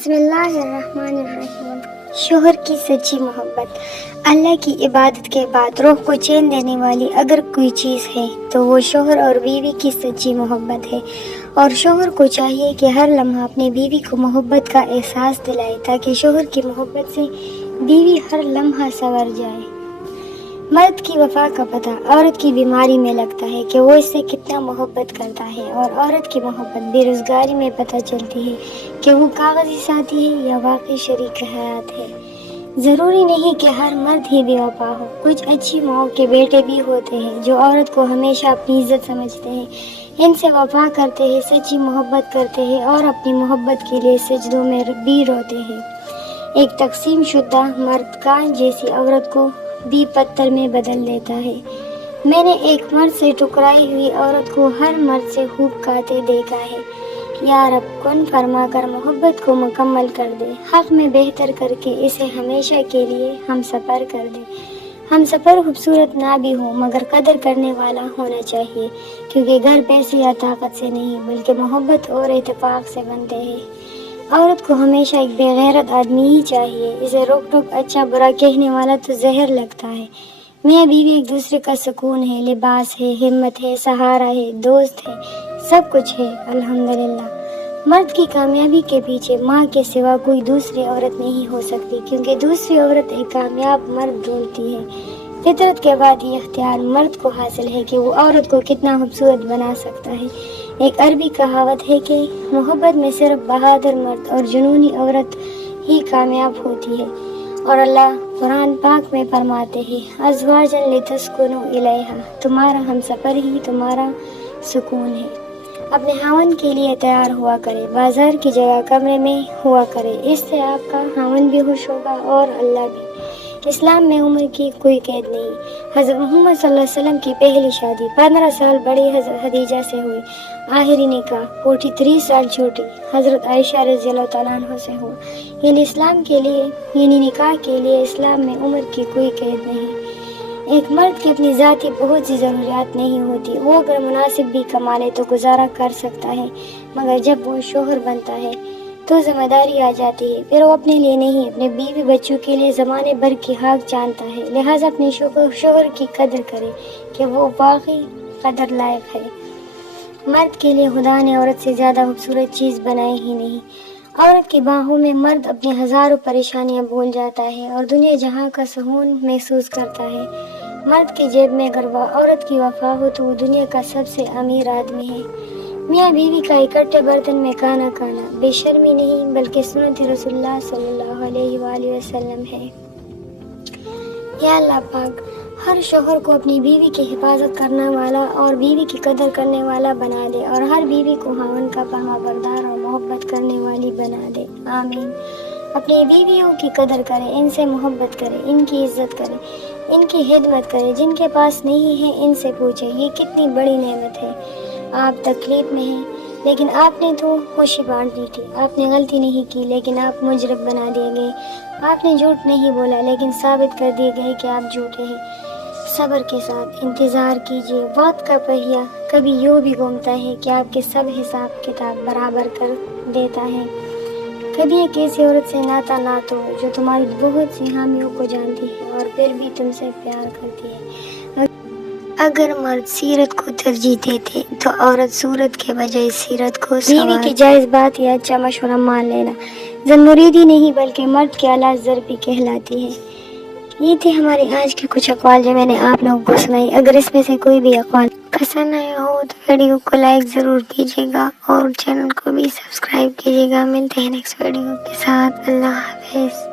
بسم اللہ الرحمن الرحیم۔ شوہر کی سچی محبت۔ اللہ کی عبادت کے بعد روح کو چین دینے والی اگر کوئی چیز ہے تو وہ شوہر اور بیوی کی سچی محبت ہے، اور شوہر کو چاہیے کہ ہر لمحہ اپنی بیوی کو محبت کا احساس دلائے تاکہ شوہر کی محبت سے بیوی ہر لمحہ سنور جائے۔ مرد کی وفا کا پتہ عورت کی بیماری میں لگتا ہے کہ وہ اس سے کتنا محبت کرتا ہے، اور عورت کی محبت بے روزگاری میں پتہ چلتی ہے کہ وہ کاغذی ساتھی ہے یا واقعی شریک حیات ہے۔ ضروری نہیں کہ ہر مرد ہی بے وفا ہو، کچھ اچھی ماؤں کے بیٹے بھی ہوتے ہیں جو عورت کو ہمیشہ اپنی عزت سمجھتے ہیں، ان سے وفا کرتے ہیں، سچی محبت کرتے ہیں اور اپنی محبت کے لیے سجدوں میں بھی روتے ہیں۔ ایک تقسیم شدہ مرد کان جیسی عورت کو بھی پتھر میں بدل دیتا ہے۔ میں نے ایک مرد سے ٹکرائی ہوئی عورت کو ہر مرد سے خوب کاتے دیکھا ہے۔ یا رب کن فرما کر محبت کو مکمل کر دے، حق میں بہتر کر کے اسے ہمیشہ کے لیے ہم سفر کر دے۔ ہم سفر خوبصورت نہ بھی ہو مگر قدر کرنے والا ہونا چاہیے، کیونکہ گھر پیسے یا طاقت سے نہیں بلکہ محبت اور اتفاق سے بنتے ہیں۔ عورت کو ہمیشہ ایک بے غیرت آدمی ہی چاہیے، اسے روک ٹوک اچھا برا کہنے والا تو زہر لگتا ہے۔ میاں بیوی ایک دوسرے کا سکون ہے، لباس ہے، ہمت ہے، سہارا ہے، دوست ہے، سب کچھ ہے الحمدللہ۔ مرد کی کامیابی کے پیچھے ماں کے سوا کوئی دوسری عورت نہیں ہو سکتی، کیونکہ دوسری عورت ایک کامیاب مرد ڈھونڈتی ہے۔ فطرت کے بعد یہ اختیار مرد کو حاصل ہے کہ وہ عورت کو کتنا خوبصورت بنا سکتا ہے۔ ایک عربی کہاوت ہے کہ محبت میں صرف بہادر مرد اور جنونی عورت ہی کامیاب ہوتی ہے، اور اللہ قرآن پاک میں فرماتے ہیں ازواجا لتسکنوا الیہا، تمہارا ہم سفر ہی تمہارا سکون ہے۔ اپنے خاوند کے لیے تیار ہوا کرے، بازار کی جگہ کمرے میں ہوا کرے، اس سے آپ کا خاوند بھی خوش ہوگا اور اللہ بھی۔ اسلام میں عمر کی کوئی قید نہیں۔ حضرت محمد صلی اللہ علیہ وسلم کی پہلی شادی 15 سال بڑی حضرت خدیجہ سے ہوئی، آخری نکاح 43 سال چھوٹی حضرت عائشہ رضی اللہ تعالیٰ عنہ سے ہوا۔ یعنی نکاح کے لیے اسلام میں عمر کی کوئی قید نہیں۔ ایک مرد کی اپنی ذاتی بہت سی ضروریات نہیں ہوتی، وہ اگر مناسب بھی کما لے تو گزارا کر سکتا ہے، مگر جب وہ شوہر بنتا ہے تو ذمہ داری آ جاتی ہے، پھر وہ اپنے لیے نہیں اپنے بیوی بچوں کے لیے زمانے بھر کی حق جانتا ہے، لہٰذا اپنے شوہر کی قدر کرے کہ وہ واقعی قدر لائق ہے۔ مرد کے لیے خدا نے عورت سے زیادہ خوبصورت چیز بنائی ہی نہیں۔ عورت کی باہوں میں مرد اپنی ہزاروں پریشانیاں بھول جاتا ہے اور دنیا جہاں کا سکون محسوس کرتا ہے۔ مرد کی جیب میں اگر عورت کی وفا ہو تو وہ دنیا کا سب سے امیر آدمی ہے۔ میاں بیوی کا اکٹھے برتن میں کھانا کھانا بے شرمی نہیں بلکہ سنت رسول اللہ صلی اللہ علیہ وآلہ وسلم ہے۔ یا اللہ پاک ہر شوہر کو اپنی بیوی کی حفاظت کرنے والا اور بیوی کی قدر کرنے والا بنا دے، اور ہر بیوی کو خاوند کا فرما بردار اور محبت کرنے والی بنا دے، آمین۔ اپنی بیویوں کی قدر کرے، ان سے محبت کرے، ان کی عزت کرے، ان کی خدمت کرے، جن کے پاس نہیں ہے ان سے پوچھے، یہ کتنی بڑی نعمت ہے۔ آپ تکلیف میں ہیں لیکن آپ نے تو خوشی بانٹ دی تھی، آپ نے غلطی نہیں کی لیکن آپ مجرم بنا دیے گئے، آپ نے جھوٹ نہیں بولا لیکن ثابت کر دیے گئے کہ آپ جھوٹے ہیں۔ صبر کے ساتھ انتظار کیجیے، وقت کا پہیہ کبھی یوں بھی گھومتا ہے کہ آپ کے سب حساب کتاب برابر کر دیتا ہے۔ کبھی ایک ایسی عورت سے ناتا نہ توڑو جو تمہاری بہت سی خامیوں کو جانتی ہے اور پھر بھی تم سے پیار کرتی ہے۔ اگر مرد سیرت کو ترجیح دیتے تو عورت صورت کے بجائے سیرت کو بیوی کی جائز بات یا اچھا مشورہ مان لینا زن مریدی نہیں بلکہ مرد کے اعلیٰ ضربی کہلاتی ہے۔ یہ تھی ہماری آج کی کچھ اقوال جو میں نے آپ لوگوں کو سنائی۔ اگر اس میں سے کوئی بھی اقوال پسند آیا ہو تو ویڈیو کو لائک ضرور کیجیے گا اور چینل کو بھی سبسکرائب کیجیے گا۔ ملتے ہیں نیکسٹ ویڈیو کے ساتھ۔ اللہ حافظ۔